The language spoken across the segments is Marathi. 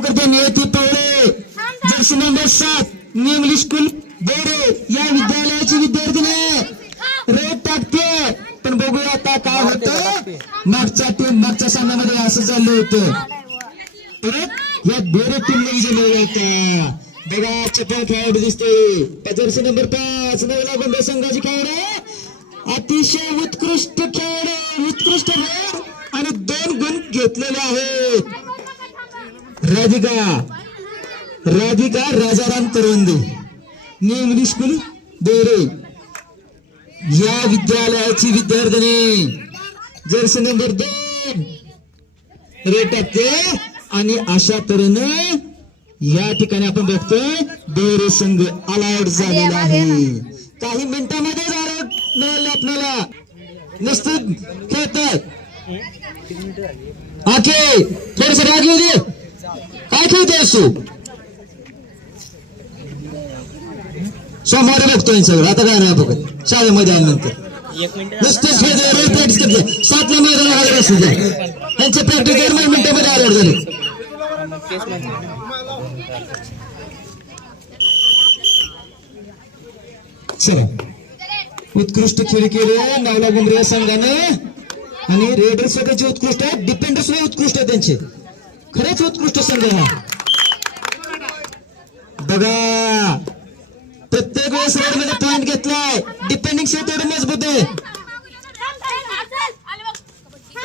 काम करते Niyati Pawale jersey number 7 new English school Bore या विद्यालयाची विद्यार्थिनी रेड टाकते. पण बघूया आता काय होतं. मागच्या सामन्यामध्ये असं झालं होतं. परत या बोरे टीमला विजय आता बघा चपल खेळाडू दिसते जर्सी नंबर 5 नवला गोंधळ संघाची खेळाडू अतिशय उत्कृष्ट खेळाडू उत्कृष्ट रेड आणि 2 गुण घेतलेले आहेत. Radhika Rajaram Karvande new English school Bore या विद्यालयाची विद्यार्थिनी जर्सी नंबर 2 रेड टाकते. आणि अशा तऱ्हेने या ठिकाणी आपण बघतोय बोरे संघ ऑल आउट झालेला आहे. काही मिनिटांमध्ये आउट मिळाले आपल्याला निश्चित खेळतात. आखे थोडस राग येऊ दे. काय खेळतोय असो सोमवारी बघतोय सगळं. आता काय नाही बघत शाळेमध्ये आल्यानंतर नुसतेच 7ला मैदानावर असू द्या. त्यांचे प्रॅक्टिस 2 मिनिटांमध्ये आउट झाले. चला उत्कृष्ट खेळ केले नावला गुंबरे संघाने आणि रेडर स्वतःचे उत्कृष्ट आहे. डिफेंडर सुद्धा उत्कृष्ट आहे त्यांचे. खरंच उत्कृष्ट संघ हा. बघा प्रत्येक वेळेस रेड मध्ये पॉइंट घेतलाय. डिफेंडिंग सेट तेवढं मजबूत आहे.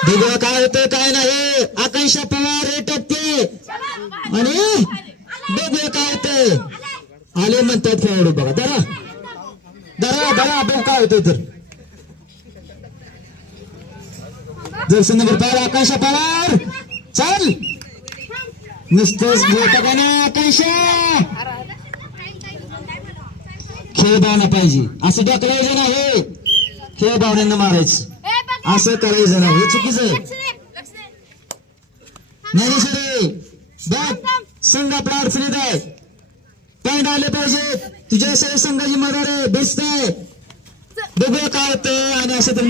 बघा काय होतं काय नाही. आकांक्षा पवार रेड टाकते आणि बघूया काय होतंय. आले म्हणतात खेळाडू बघा दरा बघ काय होतंय. तर जर्सी नंबर 5 आकांक्षा पवार चल नुसतंच मोठा का ना आकांक्षा खेळ भावना पाहिजे. असं टाकलायचं नाही. खेळ भावनेनं मारायचं असं करायचं नाही. हे चुकीचं आहे. नाही सर बघ संघ आपला अडचणीत आहे. पॉइंट आले पाहिजे. तुझ्या सगळ्या संघाची मदत आहे बेस्ट आहे. बघूया काय होतं आणि असं तर